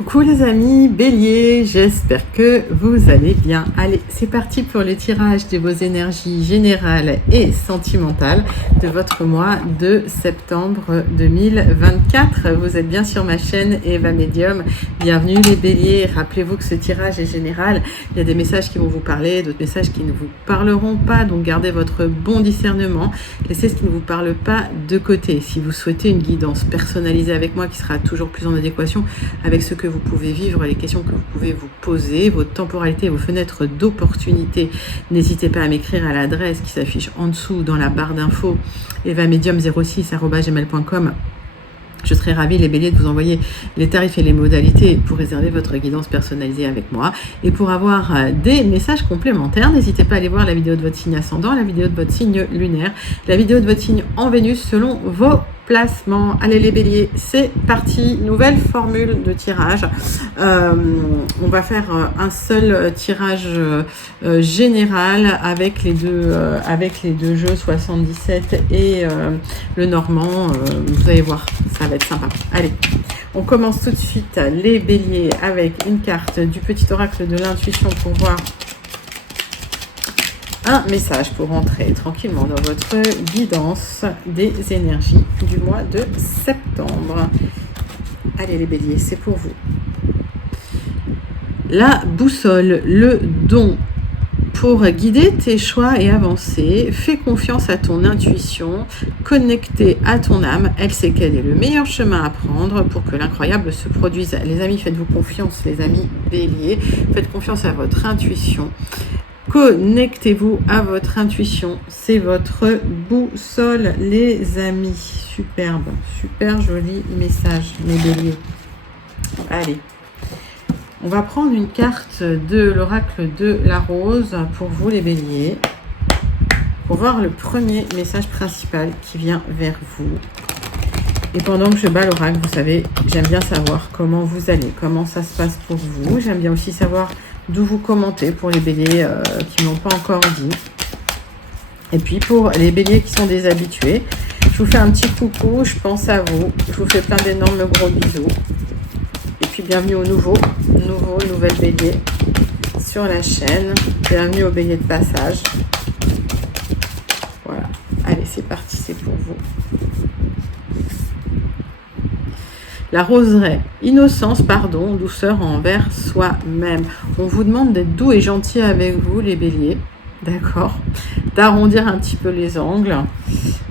Coucou les amis, Bélier, j'espère que vous allez bien. Allez, c'est parti pour le tirage de vos énergies générales et sentimentales de votre mois de septembre 2024. Vous êtes bien sur ma chaîne Eva Medium. Bienvenue les Béliers. Rappelez-vous que ce tirage est général. Il y a des messages qui vont vous parler, d'autres messages qui ne vous parleront pas. Donc gardez votre bon discernement. Laissez ce qui ne vous parle pas de côté. Si vous souhaitez une guidance personnalisée avec moi qui sera toujours plus en adéquation avec ce que vous pouvez vivre, les questions que vous pouvez vous poser, vos temporalités, vos fenêtres d'opportunité, n'hésitez pas à m'écrire à l'adresse qui s'affiche en dessous dans la barre d'infos evamedium06@gmail.com. Je serai ravie, les Béliers, de vous envoyer les tarifs et les modalités pour réserver votre guidance personnalisée avec moi. Et pour avoir des messages complémentaires, n'hésitez pas à aller voir la vidéo de votre signe ascendant, la vidéo de votre signe lunaire, la vidéo de votre signe en Vénus selon vos placements. Allez les Béliers, c'est parti. Nouvelle formule de tirage. On va faire un seul tirage général avec les deux jeux 77 et le normand. Vous allez voir, ça va être sympa. Allez, on commence tout de suite les Béliers avec une carte du petit oracle de l'intuition pour voir un message pour entrer tranquillement dans votre guidance des énergies du mois de septembre. Allez les Béliers, c'est pour vous. La boussole, le don. Pour guider tes choix et avancer, fais confiance à ton intuition, connectée à ton âme. Elle sait quel est le meilleur chemin à prendre pour que l'incroyable se produise. Les amis, faites-vous confiance, les amis Béliers. Faites confiance à votre intuition. Connectez-vous à votre intuition. C'est votre boussole, les amis. Superbe, super joli message, mes Béliers. Allez. On va prendre une carte de l'oracle de la rose pour vous les Béliers, pour voir le premier message principal qui vient vers vous. Et pendant que je bats l'oracle, vous savez, j'aime bien savoir comment vous allez, comment ça se passe pour vous. J'aime bien aussi savoir d'où vous commentez pour les Béliers qui n'ont pas encore dit. Et puis pour les Béliers qui sont des habitués, je vous fais un petit coucou, je pense à vous. Je vous fais plein d'énormes gros bisous. Et puis bienvenue aux nouvelles Béliers sur la chaîne. Bienvenue aux Béliers de passage. Voilà. Allez, c'est parti, c'est pour vous. La roseraie, innocence, pardon, douceur envers soi-même. On vous demande d'être doux et gentil avec vous, les Béliers. D'accord? D'arrondir un petit peu les angles.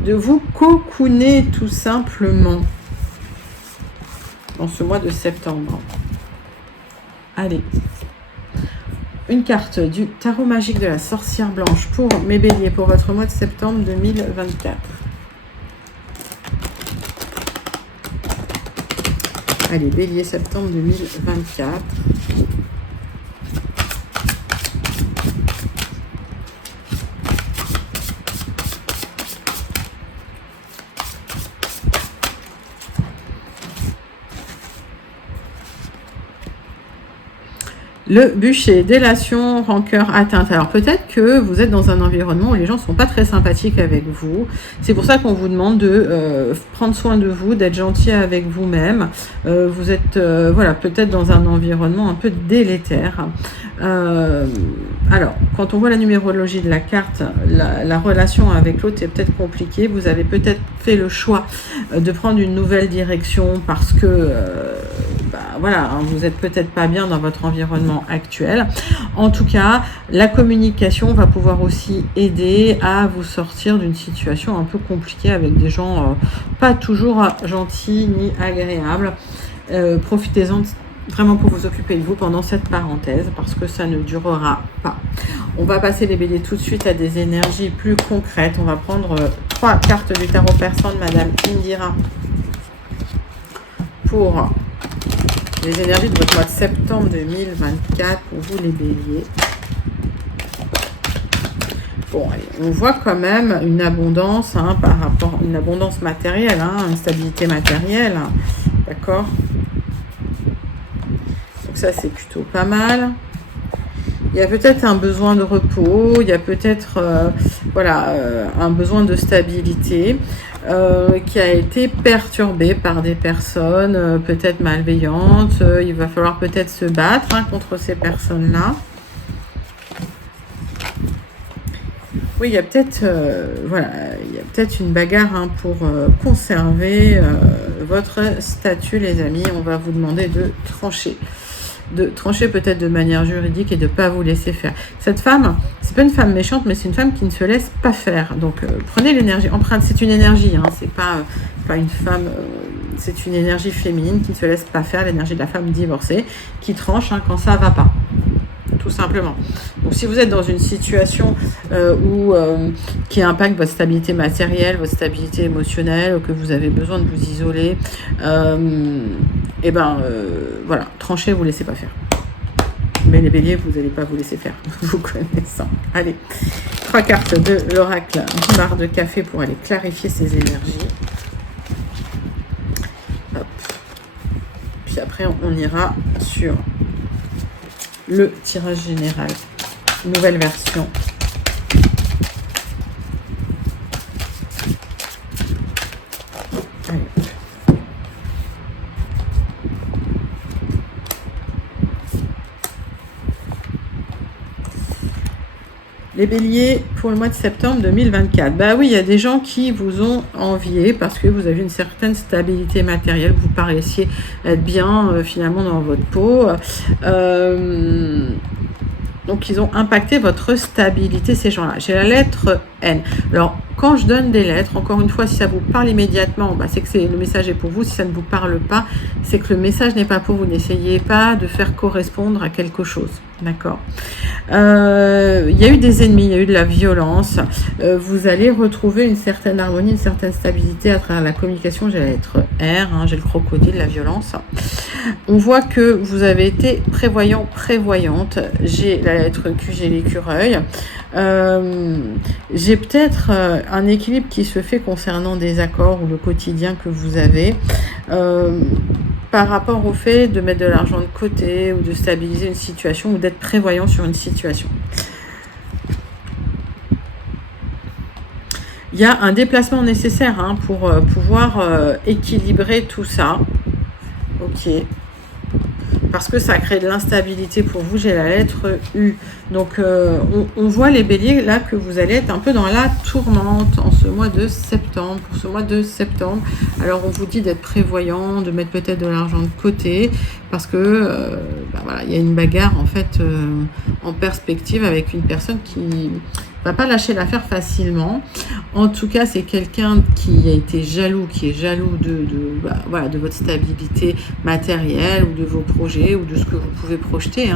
De vous cocooner tout simplement. Dans ce mois de septembre. Allez. Une carte du tarot magique de la sorcière blanche pour mes Béliers, pour votre mois de septembre 2024. Allez, Bélier, septembre 2024. Le bûcher, délation, rancœur, atteinte. Alors peut-être que vous êtes dans un environnement où les gens ne sont pas très sympathiques avec vous. C'est pour ça qu'on vous demande de prendre soin de vous, d'être gentil avec vous-même. Vous êtes voilà, peut-être dans un environnement un peu délétère. Alors, quand on voit la numérologie de la carte, la relation avec l'autre est peut-être compliquée. Vous avez peut-être fait le choix de prendre une nouvelle direction parce que voilà, hein, vous n'êtes peut-être pas bien dans votre environnement actuel. En tout cas, la communication va pouvoir aussi aider à vous sortir d'une situation un peu compliquée avec des gens pas toujours gentils ni agréables. Profitez-en vraiment pour vous occuper de vous pendant cette parenthèse parce que ça ne durera pas. On va passer les Béliers tout de suite à des énergies plus concrètes. On va prendre 3 cartes du tarot persan de Madame Indira pour les énergies de votre mois de septembre 2024 pour vous les Béliers. Bon, allez, on voit quand même une abondance par rapport à une abondance matérielle, une stabilité matérielle, d'accord? Donc ça c'est plutôt pas mal. Il y a peut-être un besoin de repos, il y a peut-être un besoin de stabilité. qui a été perturbé par des personnes peut-être malveillantes. Il va falloir peut-être se battre contre ces personnes-là. Oui, il y a peut-être voilà, il y a peut-être une bagarre pour conserver votre statut, les amis. On va vous demander de trancher. De trancher peut-être de manière juridique et de ne pas vous laisser faire. Cette femme, c'est pas une femme méchante, mais c'est une femme qui ne se laisse pas faire. Donc prenez l'énergie, empreinte, c'est une énergie, c'est pas une femme, c'est une énergie féminine qui ne se laisse pas faire, l'énergie de la femme divorcée, qui tranche quand ça va pas. Tout simplement. Donc si vous êtes dans une situation qui impacte votre stabilité matérielle, votre stabilité émotionnelle, ou que vous avez besoin de vous isoler, voilà, tranchez, vous ne laissez pas faire. Mais les béliers, vous n'allez pas vous laisser faire, vous connaissant. Allez, 3 cartes de l'oracle, une barre de café pour aller clarifier ces énergies. Hop. Puis après, on ira sur le tirage général, nouvelle version. Allez. Les béliers, pour le mois de septembre 2024. Bah oui, il y a des gens qui vous ont envié parce que vous avez une certaine stabilité matérielle, vous paraissiez être bien finalement dans votre peau. Donc, ils ont impacté votre stabilité, ces gens-là. J'ai la lettre N. Alors, quand je donne des lettres, encore une fois, si ça vous parle immédiatement, c'est que le message est pour vous. Si ça ne vous parle pas, c'est que le message n'est pas pour vous. N'essayez pas de faire correspondre à quelque chose. D'accord. Il y a eu des ennemis, il y a eu de la violence. Vous allez retrouver une certaine harmonie, une certaine stabilité à travers la communication. J'ai la lettre R, j'ai le crocodile, la violence. On voit que vous avez été prévoyant, prévoyante. J'ai la lettre Q, j'ai l'écureuil. J'ai peut-être un équilibre qui se fait concernant des accords ou le quotidien que vous avez. Par rapport au fait de mettre de l'argent de côté ou de stabiliser une situation ou d'être prévoyant sur une situation. Il y a un déplacement nécessaire pour pouvoir équilibrer tout ça. Ok. Parce que ça crée de l'instabilité pour vous. J'ai la lettre U. Donc, on voit les béliers là que vous allez être un peu dans la tourmente en ce mois de septembre. Pour ce mois de septembre, alors on vous dit d'être prévoyant, de mettre peut-être de l'argent de côté parce que voilà, il y a une bagarre en fait en perspective avec une personne qui va pas lâcher l'affaire facilement. En tout cas, c'est quelqu'un qui a été jaloux, qui est jaloux de votre stabilité matérielle ou de vos projets ou de ce que vous pouvez projeter,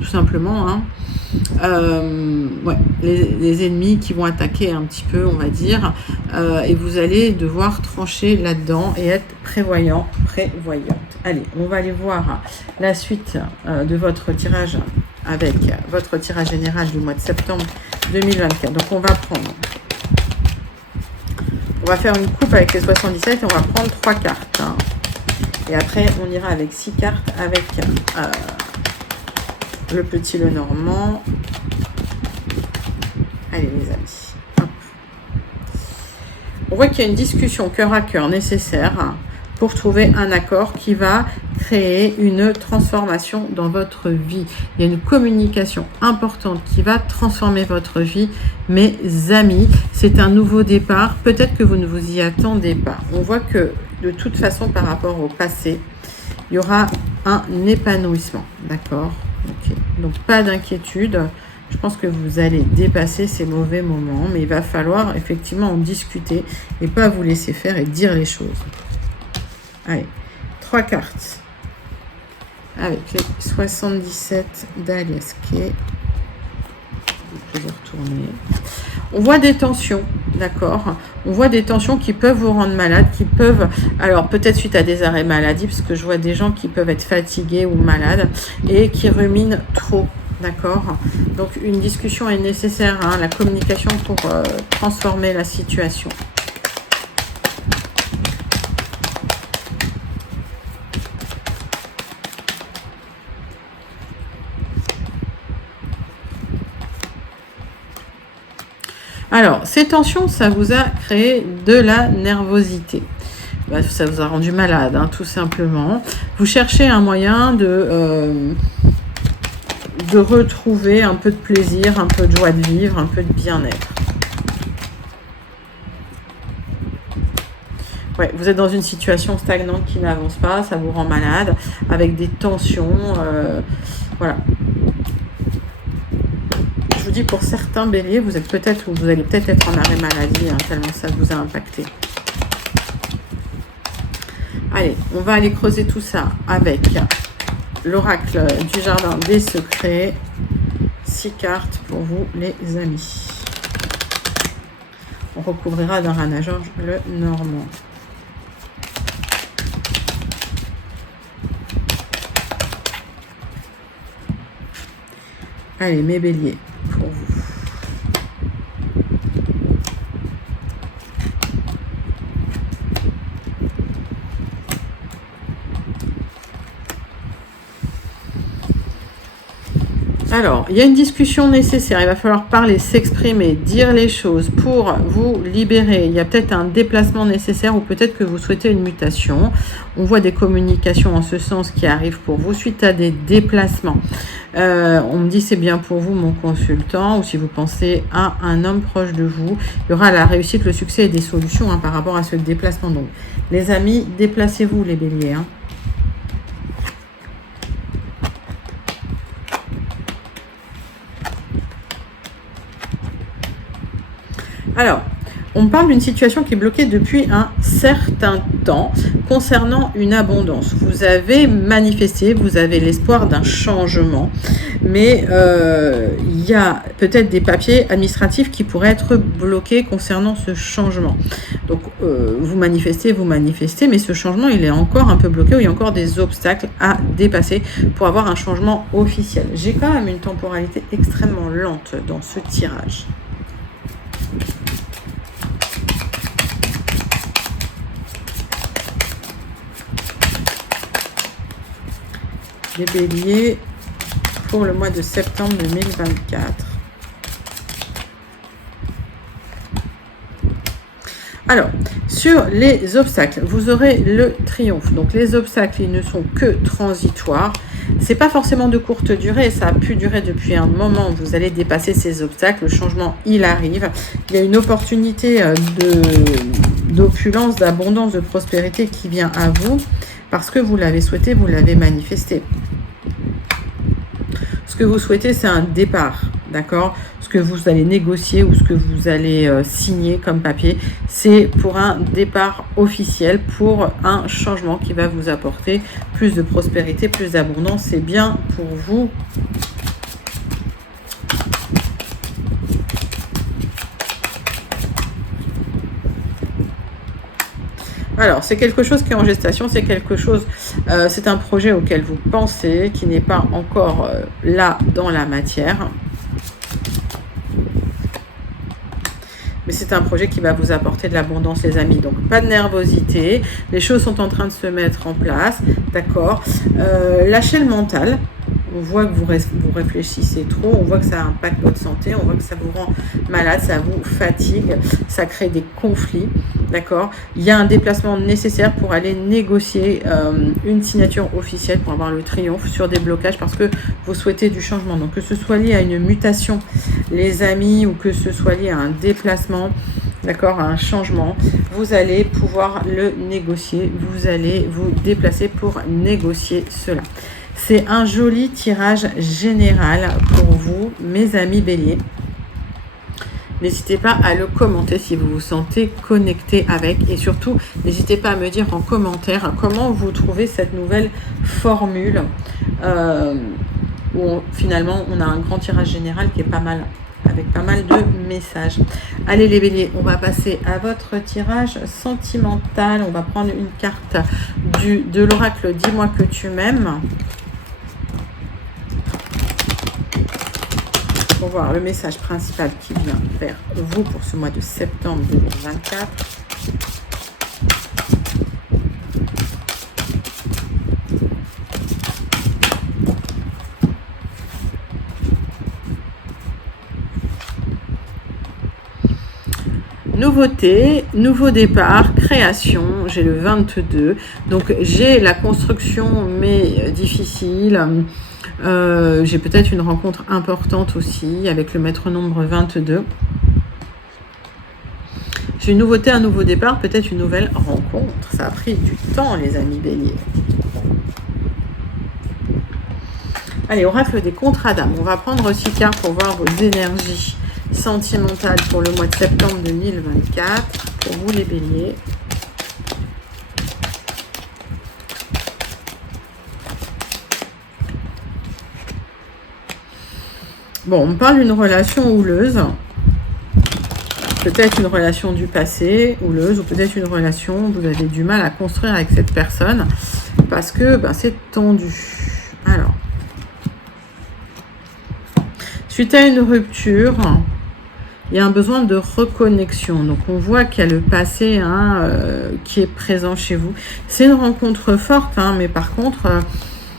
tout simplement. Ouais, les ennemis qui vont attaquer un petit peu, on va dire, et vous allez devoir trancher là-dedans et être prévoyant, prévoyante. Allez, on va aller voir la suite de votre tirage avec votre tirage général du mois de septembre 2024. Donc on va faire une coupe avec les 77 et on va prendre 3 cartes. Et après on ira avec 6 cartes avec le petit Lenormand. Allez les amis. Hop. On voit qu'il y a une discussion cœur à cœur nécessaire pour trouver un accord qui va créer une transformation dans votre vie. Il y a une communication importante qui va transformer votre vie. Mes amis, c'est un nouveau départ. Peut-être que vous ne vous y attendez pas. On voit que de toute façon, par rapport au passé, il y aura un épanouissement. D'accord ? Okay. Donc, pas d'inquiétude. Je pense que vous allez dépasser ces mauvais moments, mais il va falloir effectivement en discuter et pas vous laisser faire et dire les choses. Allez, 3 cartes avec les 77 d'Alias Kay. Je vais retourner. On voit des tensions, d'accord ? On voit des tensions qui peuvent vous rendre malade, qui peuvent, alors peut-être suite à des arrêts maladie, parce que je vois des gens qui peuvent être fatigués ou malades et qui ruminent trop. D'accord. Donc une discussion est nécessaire, la communication pour transformer la situation. Alors, ces tensions, ça vous a créé de la nervosité. Ça vous a rendu malade, hein, tout simplement. Vous cherchez un moyen de retrouver un peu de plaisir, un peu de joie de vivre, un peu de bien-être. Ouais, vous êtes dans une situation stagnante qui n'avance pas, ça vous rend malade, avec des tensions, voilà. Je vous dis, pour certains béliers, vous allez peut-être être en arrêt maladie, hein, tellement ça vous a impacté. Allez, on va aller creuser tout ça avec l'oracle du jardin des secrets. 6 cartes pour vous, les amis. On recouvrira d'un Rana George le Normand. Allez, mes béliers, pour vous. Alors, il y a une discussion nécessaire. Il va falloir parler, s'exprimer, dire les choses pour vous libérer. Il y a peut-être un déplacement nécessaire ou peut-être que vous souhaitez une mutation. On voit des communications en ce sens qui arrivent pour vous suite à des déplacements. On me dit c'est bien pour vous, mon consultant, ou si vous pensez à un homme proche de vous, il y aura la réussite, le succès et des solutions par rapport à ce déplacement. Donc, les amis, déplacez-vous les béliers. Alors, on parle d'une situation qui est bloquée depuis un certain temps concernant une abondance. Vous avez manifesté, vous avez l'espoir d'un changement, mais il y a peut-être des papiers administratifs qui pourraient être bloqués concernant ce changement. Donc, vous manifestez, mais ce changement, il est encore un peu bloqué, ou il y a encore des obstacles à dépasser pour avoir un changement officiel. J'ai quand même une temporalité extrêmement lente dans ce tirage. Les béliers pour le mois de septembre 2024. Alors, sur les obstacles, vous aurez le triomphe. Donc, les obstacles, ils ne sont que transitoires. C'est pas forcément de courte durée, ça a pu durer depuis un moment. Vous allez dépasser ces obstacles, le changement, il arrive. Il y a une opportunité d'opulence, d'abondance, de prospérité qui vient à vous parce que vous l'avez souhaité, vous l'avez manifesté. Ce que vous souhaitez, c'est un départ, d'accord? Ce que vous allez négocier ou ce que vous allez signer comme papier, c'est pour un départ officiel, pour un changement qui va vous apporter plus de prospérité, plus d'abondance. C'est bien pour vous. Alors, c'est quelque chose qui est en gestation, c'est quelque chose, c'est un projet auquel vous pensez, qui n'est pas encore là dans la matière. Mais c'est un projet qui va vous apporter de l'abondance, les amis. Donc, pas de nervosité. Les choses sont en train de se mettre en place, d'accord. Lâchez le mental. On voit que vous réfléchissez trop, on voit que ça impacte votre santé, on voit que ça vous rend malade, ça vous fatigue, ça crée des conflits, d'accord. Il y a un déplacement nécessaire pour aller négocier une signature officielle pour avoir le triomphe sur des blocages parce que vous souhaitez du changement. Donc que ce soit lié à une mutation, les amis, ou que ce soit lié à un déplacement, d'accord, à un changement, vous allez pouvoir le négocier, vous allez vous déplacer pour négocier cela. C'est un joli tirage général pour vous, mes amis béliers. N'hésitez pas à le commenter si vous vous sentez connecté avec. Et surtout, n'hésitez pas à me dire en commentaire comment vous trouvez cette nouvelle formule où finalement on a un grand tirage général qui est pas mal, avec pas mal de messages. Allez les béliers, on va passer à votre tirage sentimental. On va prendre une carte de l'oracle Dis-moi que tu m'aimes. Pour voir le message principal qui vient vers vous pour ce mois de septembre 2024. nouveauté, nouveau départ, création, j'ai le 22. Donc j'ai la construction mais difficile. J'ai peut-être une rencontre importante aussi avec le maître nombre 22. J'ai une nouveauté, un nouveau départ, peut-être une nouvelle rencontre. Ça a pris du temps, les amis béliers. Allez, oracle des contrats d'âme. On va prendre 6 cartes pour voir vos énergies sentimentales pour le mois de septembre 2024. Pour vous, les béliers. Bon, on me parle d'une relation houleuse. Peut-être une relation du passé, houleuse, ou peut-être une relation où vous avez du mal à construire avec cette personne parce que c'est tendu. Alors, suite à une rupture, il y a un besoin de reconnexion. Donc, on voit qu'il y a le passé qui est présent chez vous. C'est une rencontre forte, mais par contre,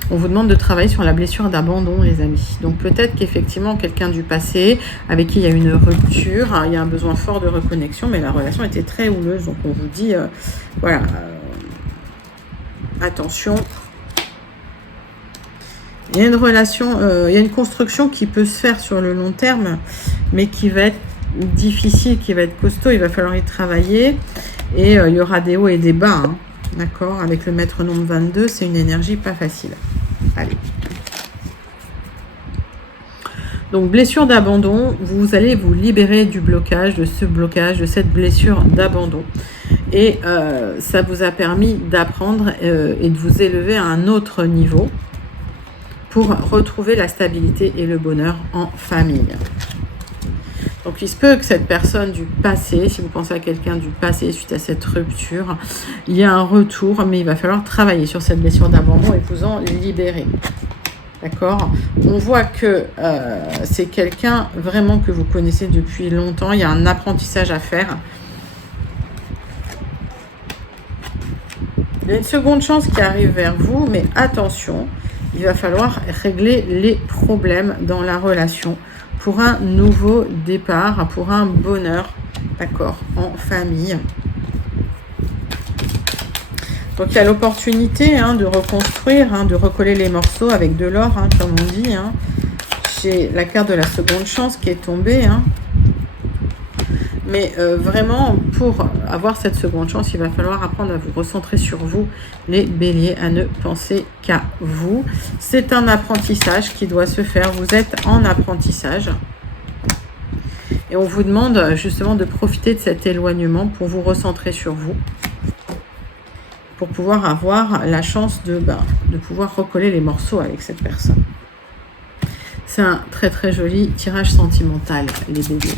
on vous demande de travailler sur la blessure d'abandon, les amis. Donc, peut-être qu'effectivement, quelqu'un du passé avec qui il y a une rupture, il y a un besoin fort de reconnexion, mais la relation était très houleuse. Donc, on vous dit, voilà, attention. Il y a une relation, il y a une construction qui peut se faire sur le long terme, mais qui va être difficile, qui va être costaud. Il va falloir y travailler et il y aura des hauts et des bas. D'accord? Avec le maître nombre 22, c'est une énergie pas facile. Allez. Donc, blessure d'abandon, vous allez vous libérer du blocage, de ce blocage, de cette blessure d'abandon. Et ça vous a permis d'apprendre et de vous élever à un autre niveau pour retrouver la stabilité et le bonheur en famille. Donc, il se peut que cette personne du passé, si vous pensez à quelqu'un du passé suite à cette rupture, il y a un retour, mais il va falloir travailler sur cette blessure d'abandon et vous en libérer. D'accord? On voit que c'est quelqu'un vraiment que vous connaissez depuis longtemps. Il y a un apprentissage à faire. Il y a une seconde chance qui arrive vers vous, mais attention, il va falloir régler les problèmes dans la relation pour un nouveau départ, pour un bonheur, d'accord, en famille. Donc, il y a l'opportunité de reconstruire, de recoller les morceaux avec de l'or, comme on dit. J'ai la carte de la seconde chance qui est tombée. Mais vraiment, pour avoir cette seconde chance, il va falloir apprendre à vous recentrer sur vous, les béliers, à ne penser qu'à vous. C'est un apprentissage qui doit se faire. Vous êtes en apprentissage. Et on vous demande justement de profiter de cet éloignement pour vous recentrer sur vous, pour pouvoir avoir la chance de pouvoir recoller les morceaux avec cette personne. C'est un très très joli tirage sentimental, les béliers.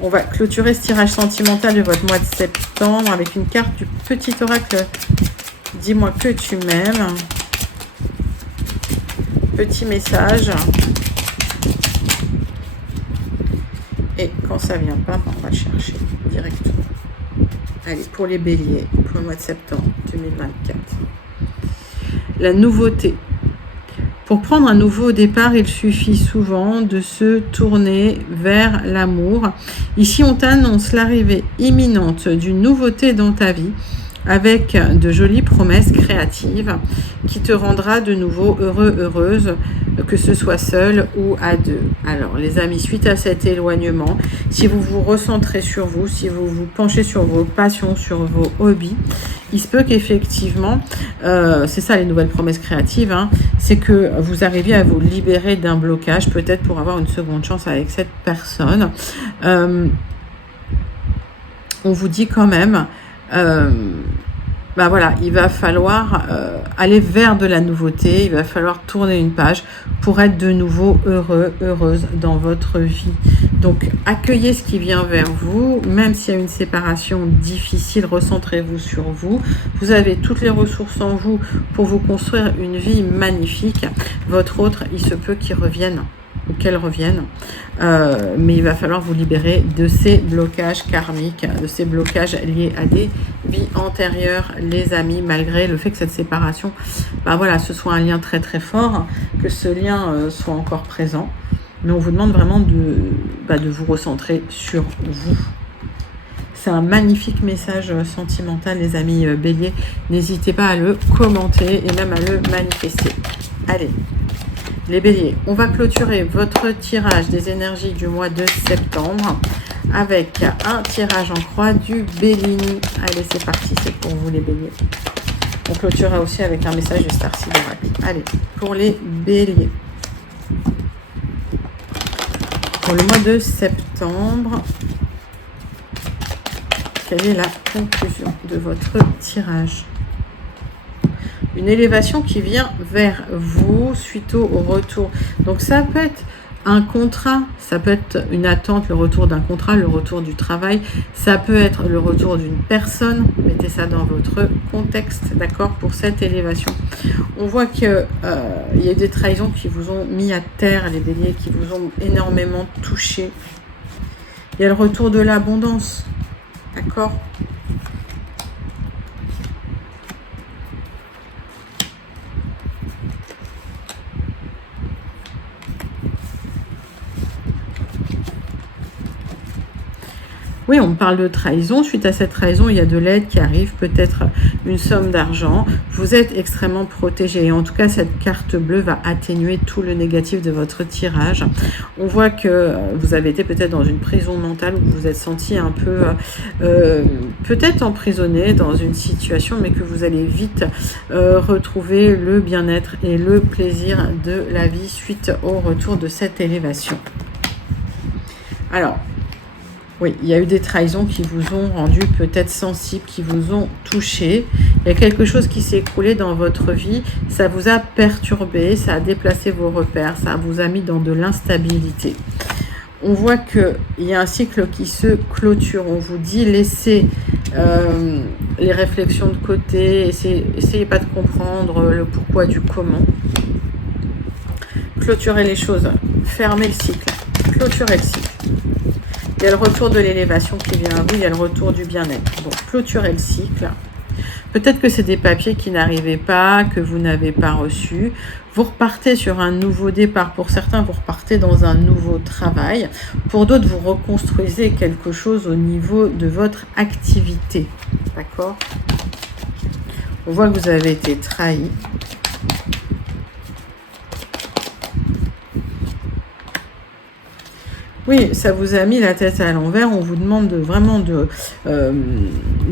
On va clôturer ce tirage sentimental de votre mois de septembre avec une carte du petit oracle. Dis-moi que tu m'aimes. Petit message. Et quand ça vient pas, on va le chercher directement. Allez, pour les béliers, pour le mois de septembre 2024. La nouveauté. Pour prendre un nouveau départ, il suffit souvent de se tourner vers l'amour. Ici, on t'annonce l'arrivée imminente d'une nouveauté dans ta vie avec de jolies promesses créatives qui te rendra de nouveau heureux, heureuse, que ce soit seul ou à deux. Alors, les amis, suite à cet éloignement, si vous vous recentrez sur vous, si vous vous penchez sur vos passions, sur vos hobbies, il se peut qu'effectivement, c'est ça les nouvelles promesses créatives, c'est que vous arriviez à vous libérer d'un blocage, peut-être pour avoir une seconde chance avec cette personne. On vous dit quand même, voilà, il va falloir aller vers de la nouveauté, il va falloir tourner une page pour être de nouveau heureux, heureuse dans votre vie. Donc, accueillez ce qui vient vers vous, même s'il y a une séparation difficile, recentrez-vous sur vous. Vous avez toutes les ressources en vous pour vous construire une vie magnifique. Votre autre, il se peut qu'il revienne ou qu'elle revienne, mais il va falloir vous libérer de ces blocages karmiques, de ces blocages liés à des vies antérieures, les amis, malgré le fait que cette séparation, voilà, ce soit un lien très très fort, que ce lien soit encore présent. Mais on vous demande vraiment de vous recentrer sur vous. C'est un magnifique message sentimental, les amis béliers. N'hésitez pas à le commenter et même à le manifester. Allez, les béliers, on va clôturer votre tirage des énergies du mois de septembre avec un tirage en croix du Bellini. Allez, c'est parti, c'est pour vous les béliers. On clôturera aussi avec un message de Star Seed Oracle. Allez, pour les béliers. Pour le mois de septembre, quelle est la conclusion de votre tirage? Une élévation qui vient vers vous suite au retour. Donc ça peut être un contrat, ça peut être une attente, le retour d'un contrat, le retour du travail, ça peut être le retour d'une personne. Mettez ça dans votre contexte, d'accord, pour cette élévation. On voit qu'il y a des trahisons qui vous ont mis à terre, les béliers, qui vous ont énormément touché. Il y a le retour de l'abondance, d'accord. Oui, on me parle de trahison. Suite à cette trahison, il y a de l'aide qui arrive, peut-être une somme d'argent. Vous êtes extrêmement protégé. Et en tout cas, cette carte bleue va atténuer tout le négatif de votre tirage. On voit que vous avez été peut-être dans une prison mentale où vous vous êtes senti un peu peut-être emprisonné dans une situation, mais que vous allez vite retrouver le bien-être et le plaisir de la vie suite au retour de cette élévation. Alors, oui, il y a eu des trahisons qui vous ont rendu peut-être sensible, qui vous ont touché. Il y a quelque chose qui s'est écroulé dans votre vie. Ça vous a perturbé, ça a déplacé vos repères, ça vous a mis dans de l'instabilité. On voit qu'il y a un cycle qui se clôture. On vous dit laissez les réflexions de côté, essayez pas de comprendre le pourquoi du comment. Clôturez les choses, fermez le cycle, clôturez le cycle. Il y a le retour de l'élévation qui vient à vous, il y a le retour du bien-être. Donc, clôturez le cycle. Peut-être que c'est des papiers qui n'arrivaient pas, que vous n'avez pas reçus. Vous repartez sur un nouveau départ. Pour certains, vous repartez dans un nouveau travail. Pour d'autres, vous reconstruisez quelque chose au niveau de votre activité. D'accord? On voit que vous avez été trahi. Oui, ça vous a mis la tête à l'envers. On vous demande vraiment de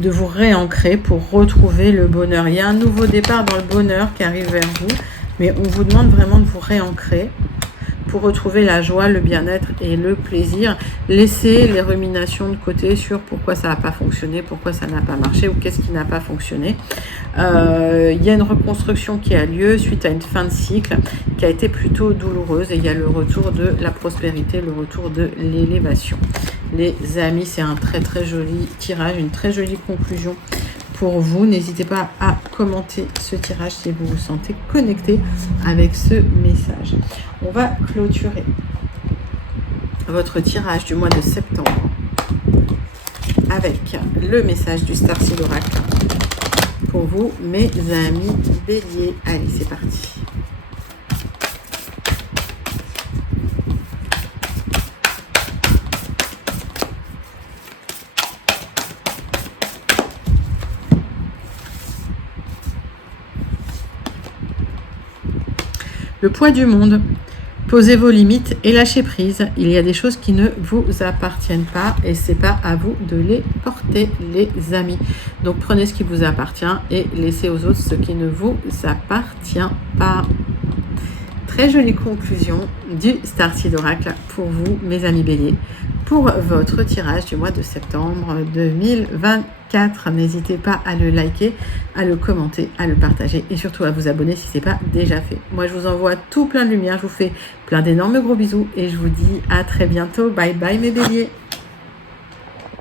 vous réancrer pour retrouver le bonheur. Il y a un nouveau départ dans le bonheur qui arrive vers vous, mais on vous demande vraiment de vous réancrer pour retrouver la joie, le bien-être et le plaisir. Laissez les ruminations de côté sur pourquoi ça n'a pas fonctionné, pourquoi ça n'a pas marché ou qu'est-ce qui n'a pas fonctionné. Il y a une reconstruction qui a lieu suite à une fin de cycle qui a été plutôt douloureuse et il y a le retour de la prospérité, le retour de l'élévation. Les amis, c'est un très très joli tirage, une très jolie conclusion pour vous. N'hésitez pas à commenter ce tirage si vous vous sentez connecté avec ce message. On va clôturer votre tirage du mois de septembre avec le message du Star Seed Oracle pour vous, mes amis béliers. Allez, c'est parti. Le poids du monde. Posez vos limites et lâchez prise. Il y a des choses qui ne vous appartiennent pas et c'est pas à vous de les porter, les amis. Donc prenez ce qui vous appartient et laissez aux autres ce qui ne vous appartient pas. Très jolie conclusion du Star Seed Oracle pour vous, mes amis béliers, pour votre tirage du mois de septembre 2024. N'hésitez pas à le liker, à le commenter, à le partager et surtout à vous abonner si ce n'est pas déjà fait. Moi, je vous envoie tout plein de lumière, je vous fais plein d'énormes gros bisous et je vous dis à très bientôt. Bye bye mes béliers.